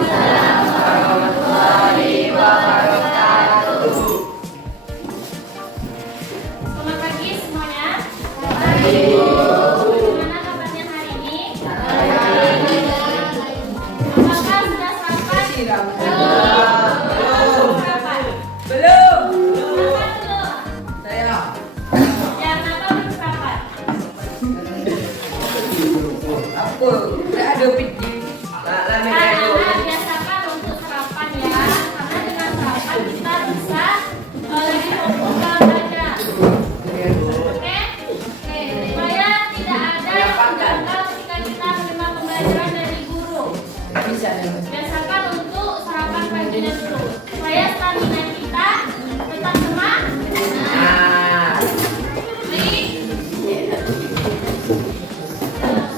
warahmatullahi wabarakatuh. Selamat pagi semuanya. Pagi. Bagaimana kabarnya hari ini? Apakah sudah sarapan? Belum. Sarapan? Belum. Sarapan belum? Saya. Jam berapa belum sarapan? Apa? Tidak ada pidi. Anak-anak biasakan untuk sarapan ya, karena dengan sarapan kita bisa lebih fokus dalam belajar. Oke? Supaya tidak ada janggal ketika kita menerima pembelajaran dari guru. Biasakan untuk sarapan paginya dulu, supaya stamina kita tetap semangat.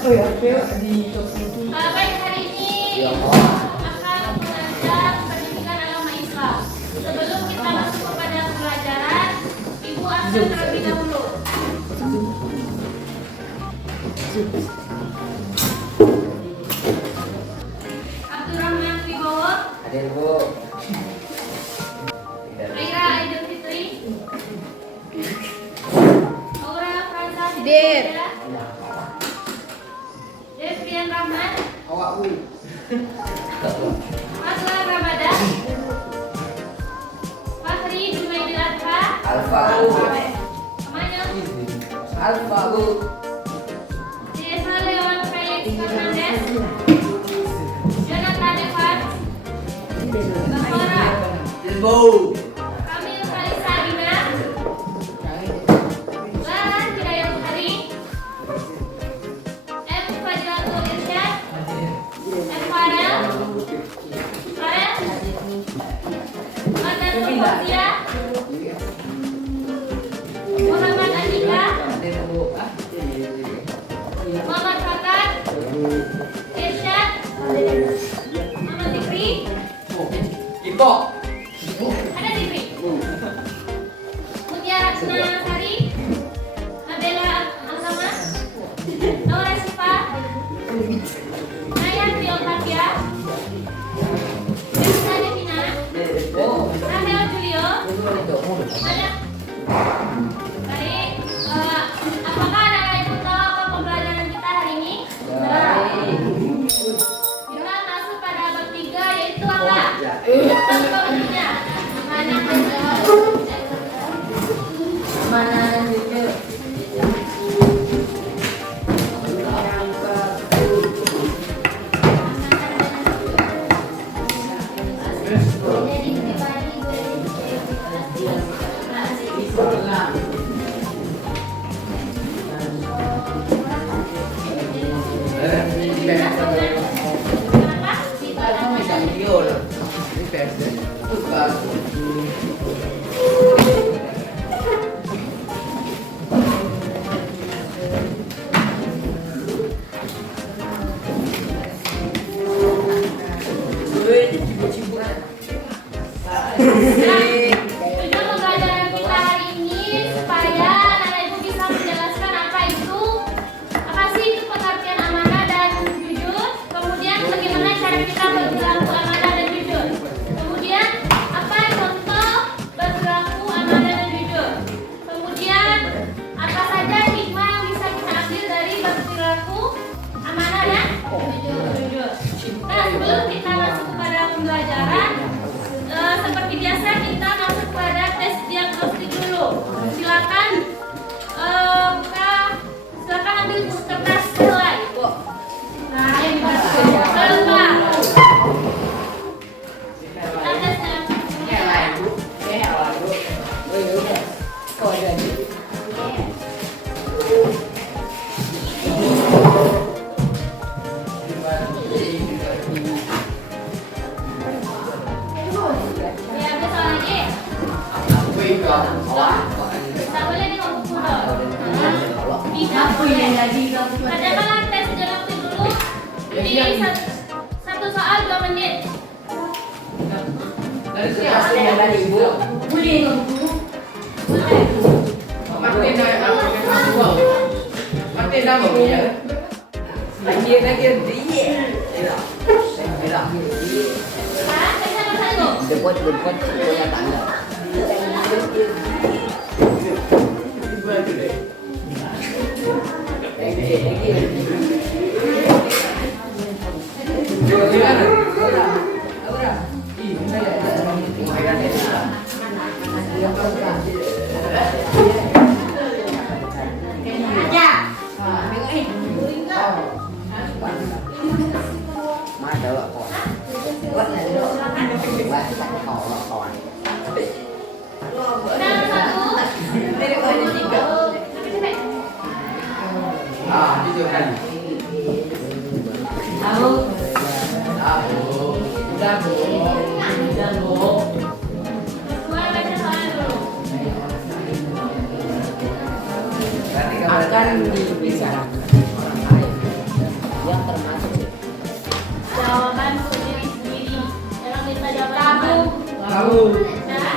Baik, hari ini akan belajar pendidikan agama Islam. Sebelum kita masuk kepada pelajaran, Ibu absen terlebih dahulu. Abdurrahman Wibowo, Hadir, Bu. Aira Aidil Fitri, Aura Franza Dir. Devrian Rahman, Awak, Bu. Masla Ramadan, Fahri Jumaidil Adha, Alfa, Bu. Amanyo, Alfa, Bu. Desa Leon Felix Fernandez, Jonathan Evan, Bahora, Ilmu. Kamil Kalisa Ina, Laran Hidayat Hari, M. Fadilatul Irsyad, M. Farel, Madatul Fauzia, Muhammad Andika, Hadir, Bu. Muhammad Fakat, Irsyad, Muhammad Zikri, Ibu. ada Zikri, Mutiara Sari, Nabila Alama, Laura Sifa, Naya Triotavia, Elsa Devina, Rahel Julio, ada. Baik, apakah anak-anak ibu tahu apa pembelajaran kita hari ini? Kita masuk pada bab 3, yaitu apa? Teknologinya. Mana jujur? Tujuan pembelajaran kita hari ini supaya anak ibu bisa menjelaskan apa sih itu pengertian amanah dan jujur, kemudian bagaimana cara kita berperilaku amanah dan jujur, kemudian apa contoh berperilaku amanah dan jujur, kemudian apa saja hikmah yang bisa kita ambil dari berperilaku amanah dan jujur. Nah, sebelum kita masuk kepada pembelajaran, seperti biasa kita masuk pada tes diagnostik dulu. Silakan silakan ambil kertas selai, Bu. Nah, yang kedua. Kita tesnya. Ya, besok lagi. Tidak boleh nih ngomong dulu. Tidak boleh. Adalah tes diagnostik dulu. Jadi satu soal 2 menit. Dari siapa yang dari Ibu? Matiin nama ya. Lagi dia. Bisa bahasa dulu. Jemput punya tanda. Akan dibicarakan orang lain yang termasuk Jawaban untuk diri sendiri. Jangan minta jawaban. Tahu. Nah.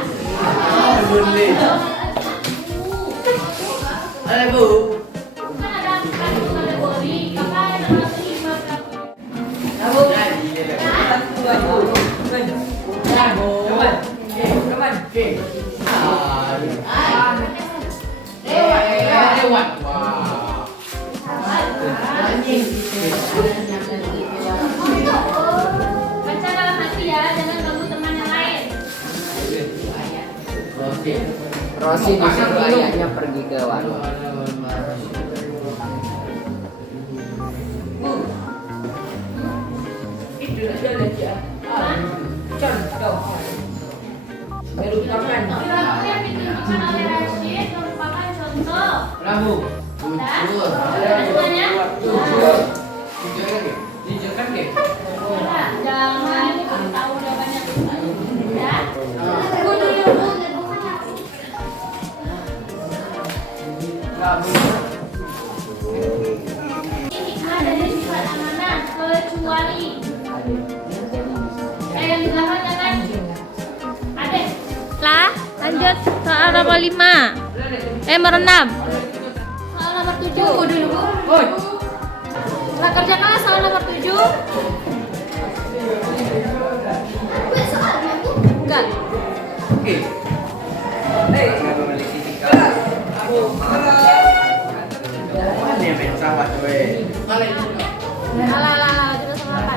Ada Bu. Kan ada kategori, maka ada masuk 5 kategori. Tahu. Lewat. Wah. Baca dalam hati ya, jangan ganggu teman yang lain. Rosi disuruh ayahnya pergi ke warung. Perilaku yang ditunjukkan oleh Rashid merupakan contoh. Rabu. Jujur. Ada semuanya? Jujur kan ke? Jangan tahu jawabannya. Ya. Tunggu dulu. Rabu. Ini ada di sifat amanah kecuali yang di belakang jangan. Adek. Lah, lanjut soal nomor 5. Nomor 6. Soal nomor 7. Tunggu dulu, Bu. Woi. Lah kerjakanlah soal nomor 7. Enggak. Oke. Mana yang main sahabat gue? Alah, juga sama apa?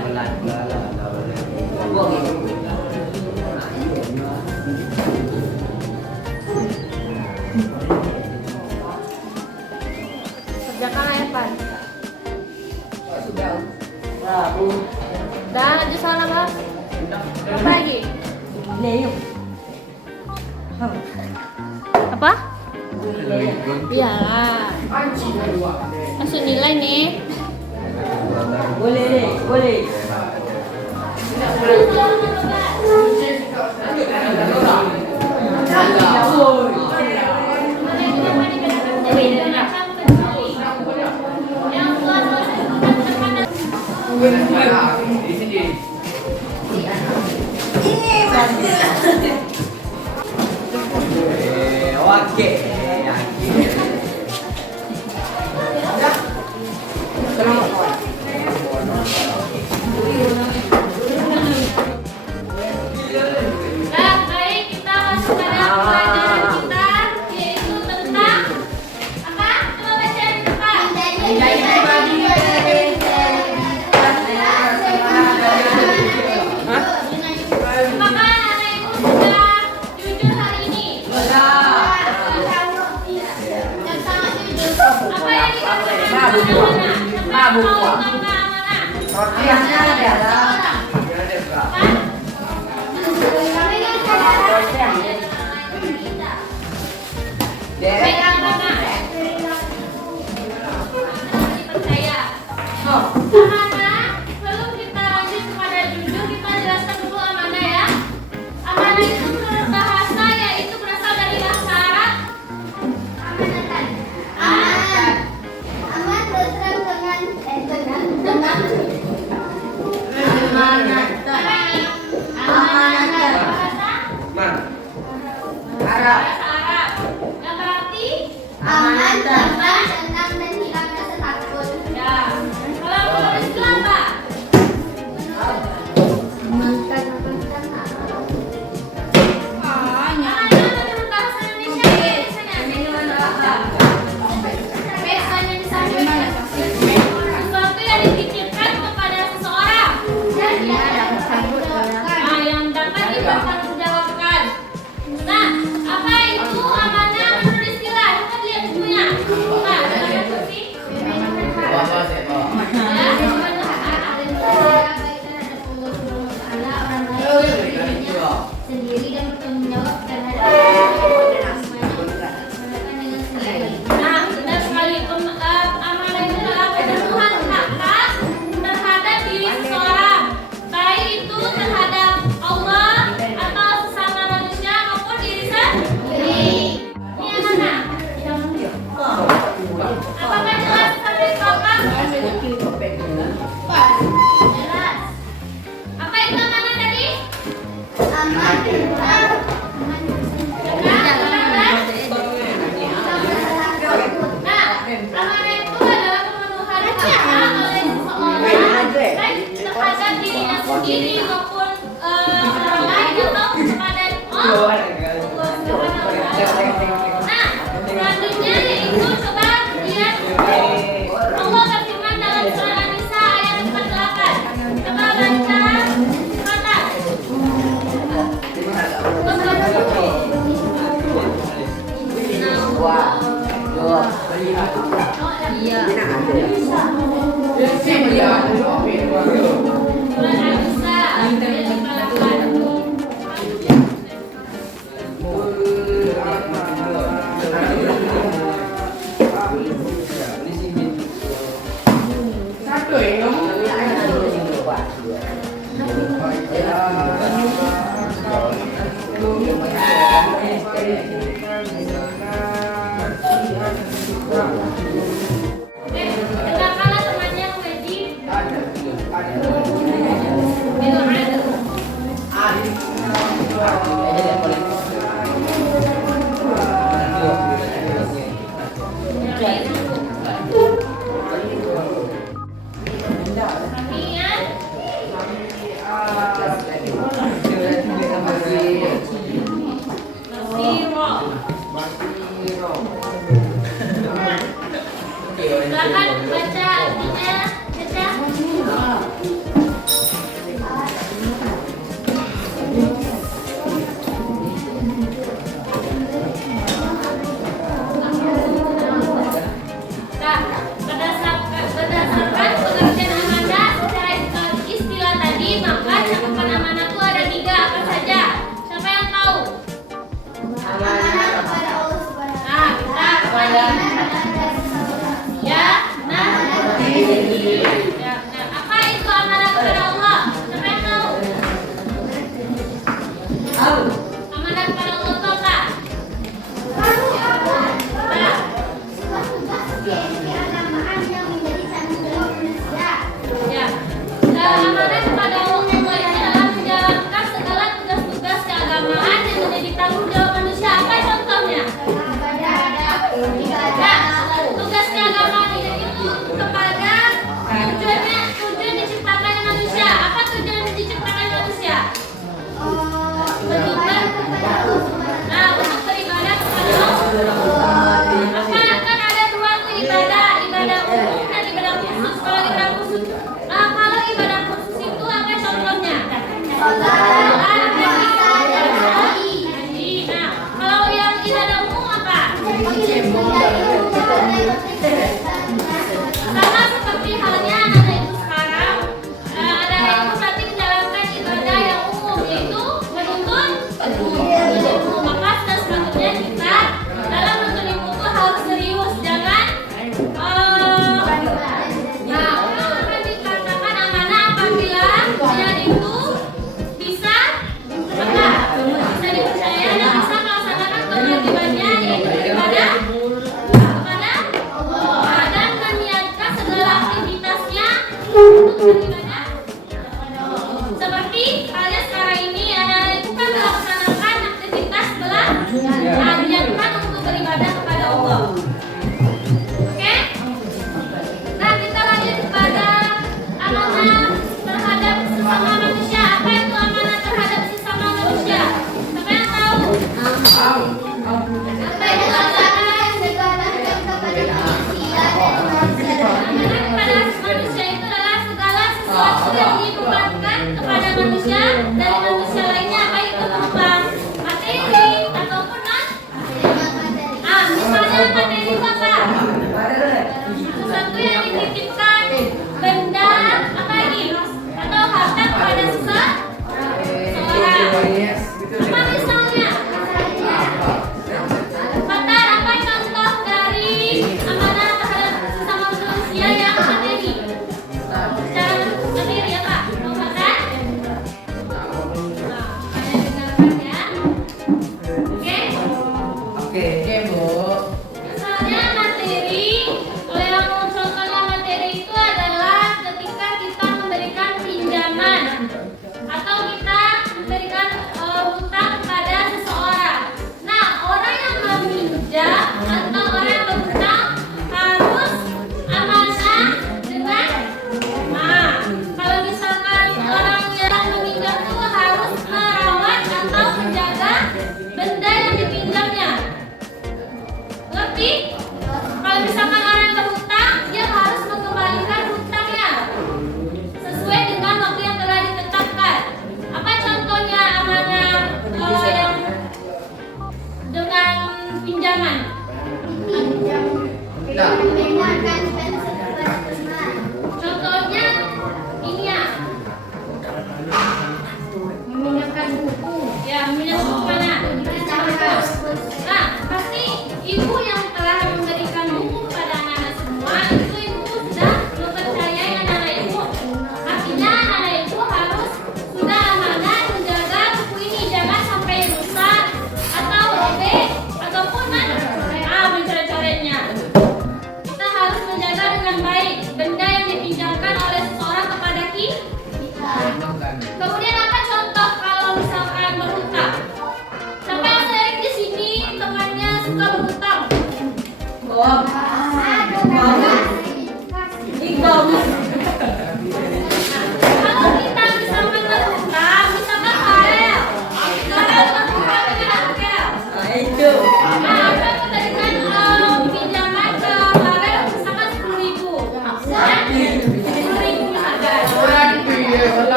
Kerjakanlah Evan. Rabu. Dah, lanjut soal apa? Apa lagi? Apa? Iyalah. Langsung nilai nih. Boleh. Di sini. Oke. Nah, baik, kita masuk pada pelajaran kita, yaitu tentang apa? Coba baca di depan. Apakah anak ibu sudah jujur hari ini? Apa yang dikatakan amanah? Mabuk, Mau Pak. tentang amanah? Rotiannya ada. Baik, amanah. Dipercaya. Amanah, sebelum kita lanjut kepada jujur, kita jelaskan dulu amanah ya. Amanah itu menurut bahasa yaitu berasal dari bahasa Arab. Amanatan. sendiri maupun orang lain atau kepada Nah, selanjutnya yaitu coba lihat Allah berfirman dalam surah An-Nisa ayat 48. Coba baca kata. Iya. Surah An-Nisa ayat 48. Satu ya. Dengarkanlah temannya mengaji bil adl. Kalian silakan baca artinya, baca. Nah, berdasarkan pengertian amanah secara istilah tadi, maka cakupan amanah itu ada 3, apa saja? Siapa yang tahu? Amanah kepada Allah Subhanahu Nah, kita kepada ya, nah, ya, nah, apa itu amanah kepada Allah? Siapa yang tahu? Amanah kepada Allah itu apa? Nah, keagamaan yang menjadi tanggung jawab manusia. ya. Dan amanah kepada Allah itu adalah menjalankan segala tugas-tugas keagamaan yang menjadi tanggung jawab manusia. Apa contohnya? Ya, tugas keagamaan itu kepada tujuan diciptakannya manusia. Apa tujuan diciptakannya manusia? Beribadah kepada Allah. Nah, untuk beribadah kepada Allah. Apa kan ada 2 tuh ibadah umum dan ibadah khusus. Kalau ibadah khusus itu apa contohnya? Haji. Nah, kalau yang ibadah umum apa? Sama seperti halnya anak itu sekarang, ada itu berarti menjalankan ibadah yang umum, yaitu menuntut ilmu. Maka sudah sepatutnya kita dalam menuntut ilmu itu harus serius, jangan akan dikatakan amanah apabila dia itu bisa dipercaya dan bisa melaksanakan kewajibannya, yaitu beribadah kepada Allah dan meniatkan segala aktivitasnya untuk beribadah kepada Allah. Seperti halnya sekarang ini itu kan melaksanakan aktivitas dianjurkan untuk beribadah kepada Allah. Oke? Nah, kita lanjut kepada amanah terhadap sesama manusia. Apa itu amanah terhadap sesama manusia? Siapa yang tahu? Apa itu amanah? Amanah kepada manusia itu adalah segala sesuatu yang dibebankan kepada manusia dari manusia lainnya, baik itu berupa materi ataupun non. Misalnya materi itu apa? Sesuatu yang dititipkan, benda, apa lagi? Atau harta kepada seseorang. Apa misalnya? Patar, apa contoh dari amanah terhadap sesama manusia yang materi? Secara materi apa?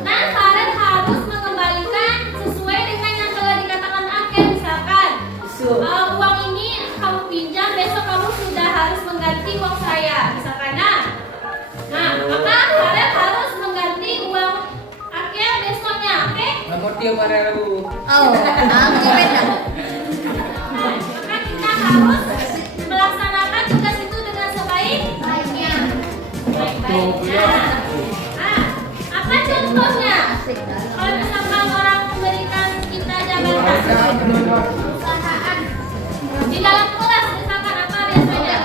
Nah, Farel harus mengembalikan sesuai dengan yang telah dikatakan Aken. Misalkan uang ini kamu pinjam, besok kamu sudah harus mengganti uang saya. Misalkan maka Farel harus mengganti uang Aken besoknya, oke? Nomor dia baru. Maka kita harus melaksanakan tugas itu dengan sebaik-baiknya. Apa contohnya? Kalau misalkan orang memberikan kita jabatan di dalam kelas, misalkan apa biasanya?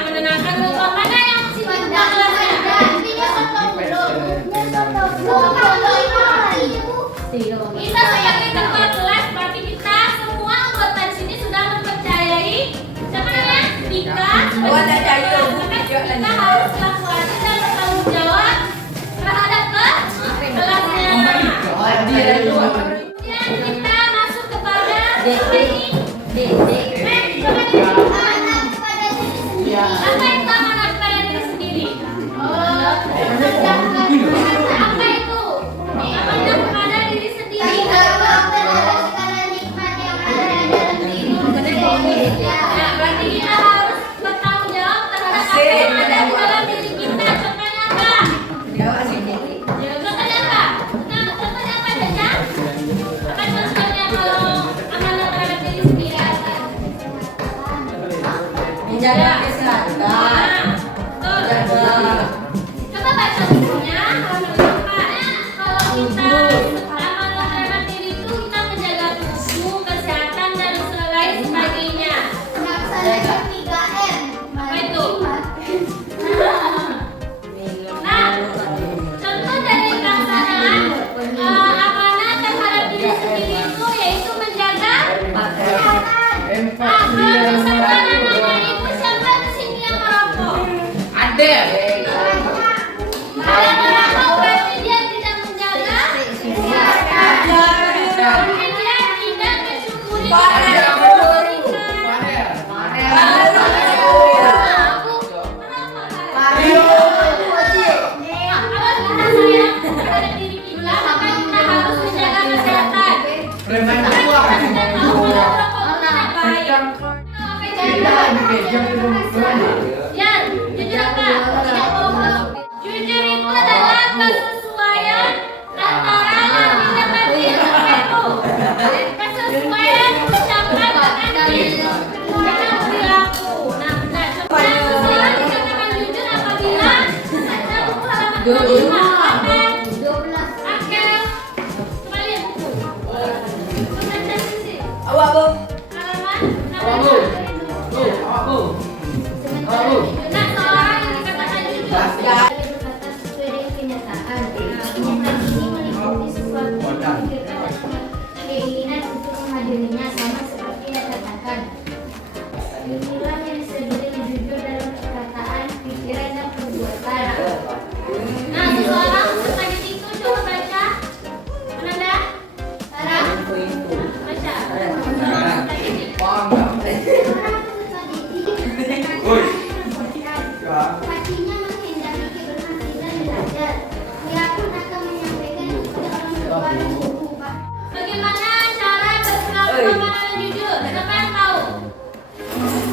Menenangkan kelompok. Mana yang masih muda kelasnya? Kita sebagai ketua kelas, berarti kita semua anggota di sini sudah mempercayai siapa namanya? Dika. Maka kita harus lakukan dan bertanggung jawab terhadap kelasnya. Kemudian kita masuk kepada apa yang amanah kepada diri sendiri? Apa itu? Amanah kepada diri sendiri. Ya, berarti kita harus bertanggung jawab terhadap apa yang ada di dalam diri kita. Contohnya apa? Contohnya apa? Contohnya apa saja? Apa contohnya kalau amanah terhadap diri sendiri? Menjaga kesehatan. Coba baca bukunya. Kalau kita amanah terhadap diri itu kita menjaga tubuh, kesehatan dan lain sebagainya. Apa itu? Nah, contoh dari pelaksanaan amanah terhadap diri sendiri itu yaitu menjaga kesehatan. Kalau misalkan anak-anak itu siapa di sini yang merokok? Ada. Kalau merokok berarti dia tidak menjaga kesehatan. Berarti dia tidak mensyukuri Ya, jujur apa? Jujur itu adalah kesesuaian antara yang didapati. Apa itu? Kesesuaian ucapan dengan perilaku. Nah, contohnya seseorang dikatakan jujur apabila ada buku halaman 25. Akhir kembali buku. Membaca sisi. Halaman 16. Nah, seorang yang dikatakan jujur Berkata sesuai dengan kenyataan. Kenyataan ini meliputi sesuatu yang dipikirkan dan keinginan untuk menghadirinya, sama seperti yang katakan. Inilah yang disebut jujur dalam perkataan, pikiran, dan perbuatan. Nah, seseorang tadi itu coba baca. Ananda? Sarah? Baca. Hatinya menghindari keberhasilan belajar. Dia pun akan menyampaikan kepada orang tua dan guru. Bagaimana cara berperilaku amanah dan jujur? Siapa yang tahu?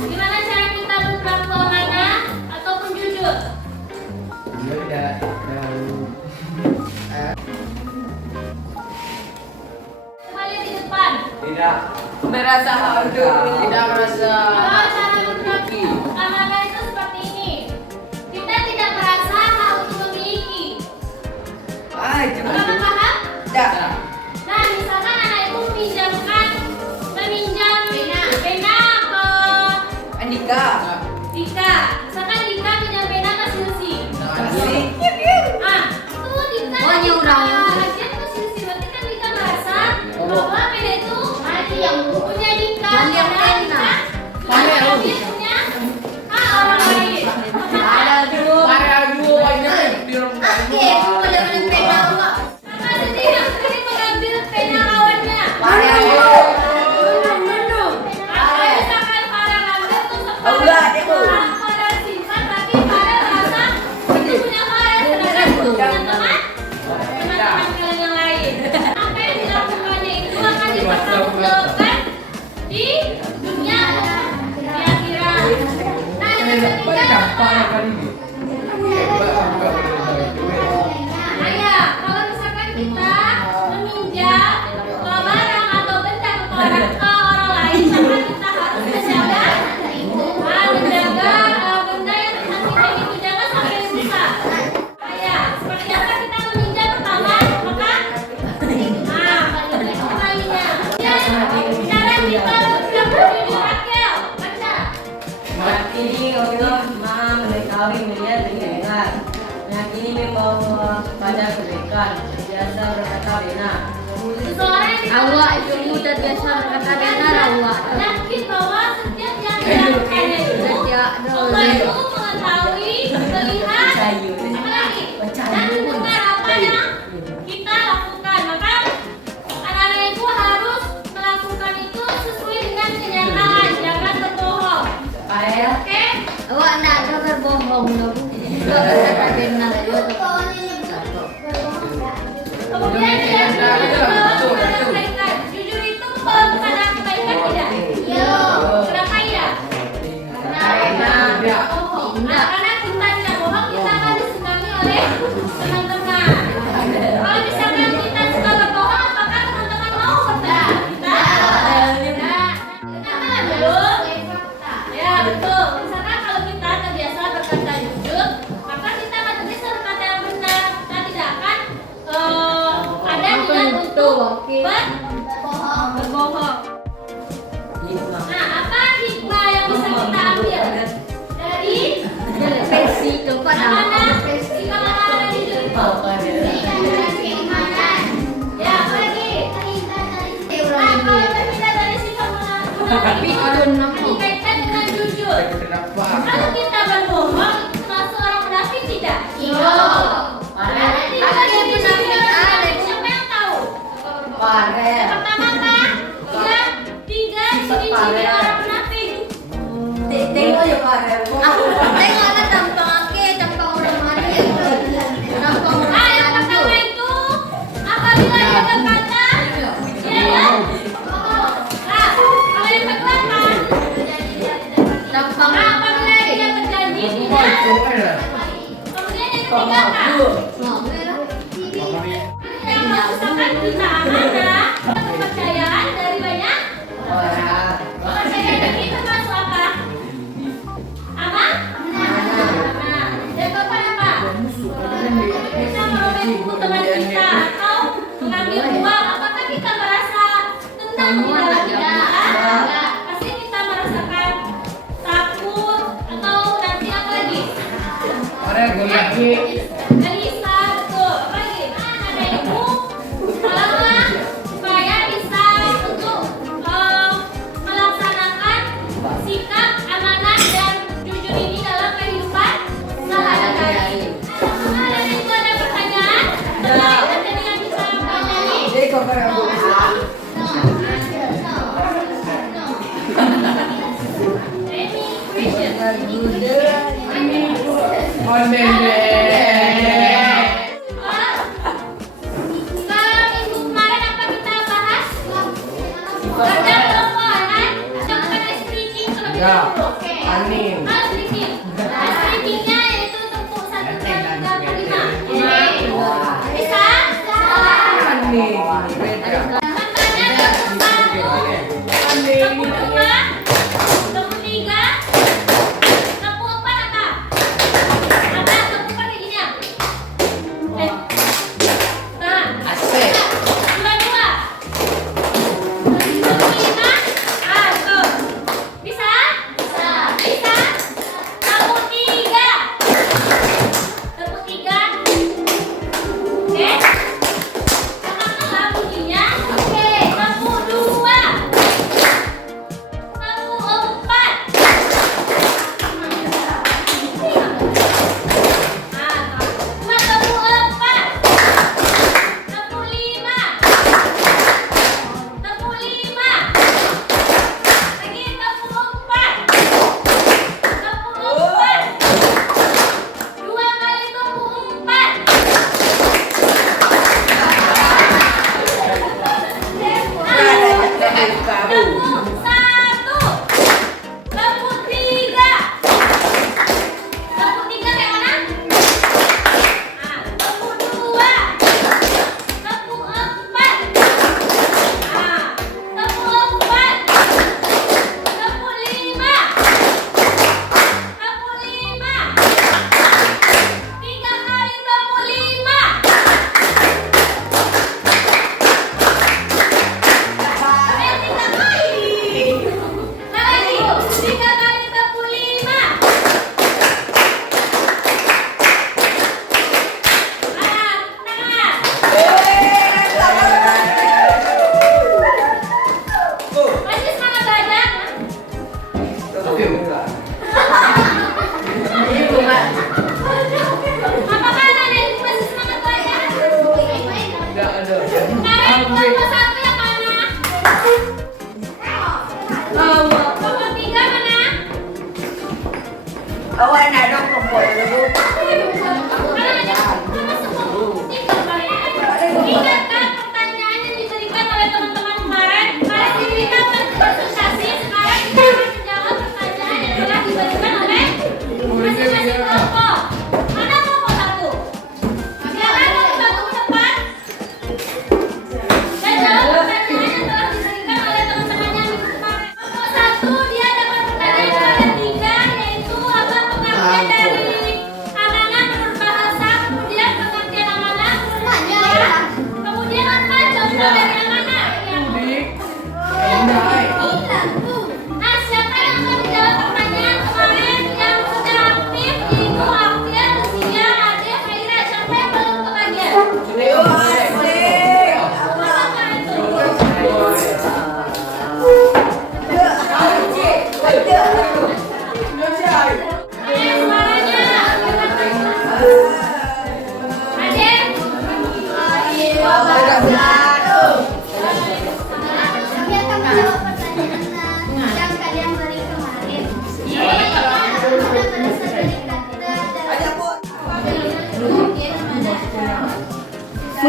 Gimana cara kita berperilaku amanah ataupun jujur? Coba lihat di depan. Tidak merasa hancur, tidak merasa Kalau cara berperilaku amanah itu seperti ini. Kita tidak merasa hak untuk memiliki. Kamu paham? tidak. Nah, misalkan anak ibu meminjam pena ke Andika. Dika. Misalkan Dika pinjam pena ke Silsi. Asik. Itu Dika lagian ke Silsi. Berarti kan Dika merasa bahwa pena itu punya Dika. Karena Dika dia punya orang lain. Maka sendiri yang sering mengambil pena kawannya. Lakukan. Biasa berkata benar. Seseorang yang Awak itu mudah biasa berkata benar awak. yakin bahwa setiap yang dilakukannya itu Allah itu mengetahui, melihat, apa lagi? Dan mendengar apa yang kita lakukan. Maka anak-anak itu harus melakukan itu sesuai dengan kenyataan, jangan berbohong. Ayah. Oke? Awak nak berbohong loh. Berkata benar itu. Kemudian yang kepada kebaikan. Jujur itu membawa kepada kebaikan tidak? Iya. Kenapa ya? Karena Bohong. Nah, karena kita tidak bohong, kita akan disenangi oleh teman-teman. Kalau misalkan kita suka berbohong, apakah teman-teman mau bertanya kita? Nah, kenapa belum? Ya betul. Misalkan kalau kita terbiasa berkata jujur, maka kita akan terbiasa berkata yang benar. Kita tidak akan ada niat untuk berbohong. Nah, apa hikmah yang bisa kita ambil dari Pensi tempat amanah sikap amanah jujur itu? Ya, apa lagi? Nah, kalau terhindar dari sifat munafik dikaitkan dengan jujur. Kalau kita berbohong, itu termasuk orang munafik tidak? Iya. Karena tidak ada munafik. Siapa yang tahu? Pare. Pertama kan? Tiga ciri-ciri orang munafik. Tengok ya pare. Tengoklah tampang aku, tampang orang mati. Tampang Nah, yang pertama itu apabila dia berkata, dia nah, kalau yang kedua kan? tampang Nah, apabila dia berjanji tidak. Kemudian yang ketiga kan? Yang merusakan kita amanah, kepercayaan dari banyak orang. Kepercayaan ini termasuk apa? Apa? Amanah. Dan keempat apa? Kita merobek buku teman kita atau mengambil uang. Apakah kita merasa tenang di dalam kita? Pasti kita merasakan takut atau nanti apa lagi? Gelisah, betul. Apa lagi? Ada ibu melawan supaya bisa untuk melaksanakan sikap amanah dan jujur ini dalam kehidupan sehari-hari. Ada itu ada pertanyaan? Berkaitan dengan kita ini? Jadi kau pernah buat Any minggu kemarin apa kita bahas? Kerja kelompok kan? Yang bukan stretching terlebih Ya, dahulu. running. Stretching. Stretchingnya yaitu tepuk 1, 2, 3, 4, 5. Bisa? Makanya tepuk 1, tepuk 2, tepuk 3, tepuk 4 apa? Ada tepuk 4 kayak gini ya? Nah, Asik. dua-dua. Tepuk 5. Tuh. Bisa? Bisa. Tepuk 3.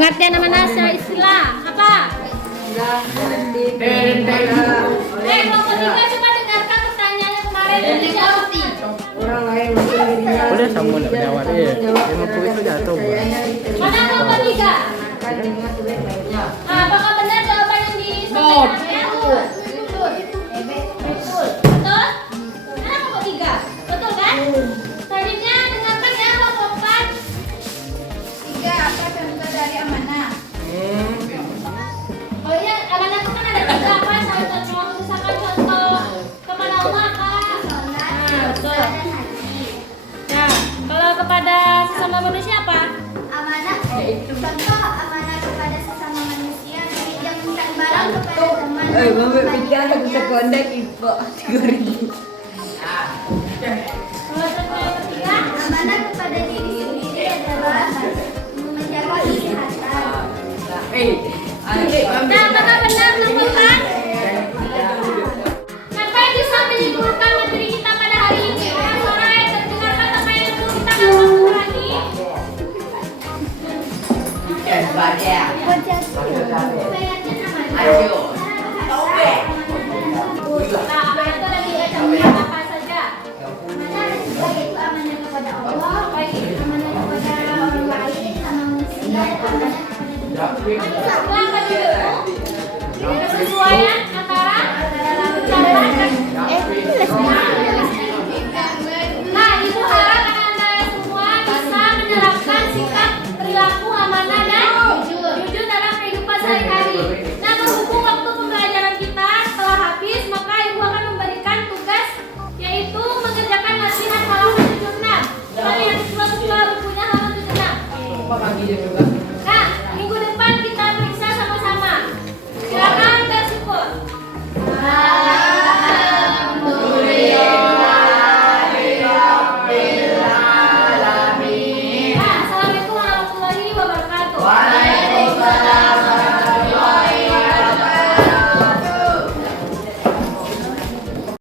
Pengertian amanah secara istilah apa? Kelompok 3 coba dengarkan pertanyaannya kemarin dan dijawab. Orang lain mungkin dirinya. Udah sama nak jawab dia. Memang kuis itu jatuh. Mana kelompok 3? Kan dengan tulis lainnya. Apakah benar jawaban yang disampaikan? Betul. Betul? Mana kelompok 3? Betul kan? Selanjutnya dengarkan ya kelompok 4. 3 apa contoh dari amanah? Oh iya, amanah itu kan ada 3 apa? Salah satu misalkan contoh kepada Allah apa? Betul. Nah, kalau kepada sesama manusia apa? Amanah contoh amanah kepada sesama manusia meminjamkan barang kepada teman. Mama pikir aku sekondak ibu 3.000. Kalau contoh yang ketiga, Amanah kepada diri sendiri adalah menjaga kesehatan. nah apakah benar nomor 4? Apa yang bisa menyimpulkan materi kita pada hari ini? Sore dengarkan apa yang perlu kita lakukan lagi. Nah, apa itu lagi ya contohnya apa saja? Amanah yaitu amanah kepada Allah, amanah kepada orang lain, sama manusia, amanah kepada diri sendiri. Ulang lagi dulu. Kesesuaian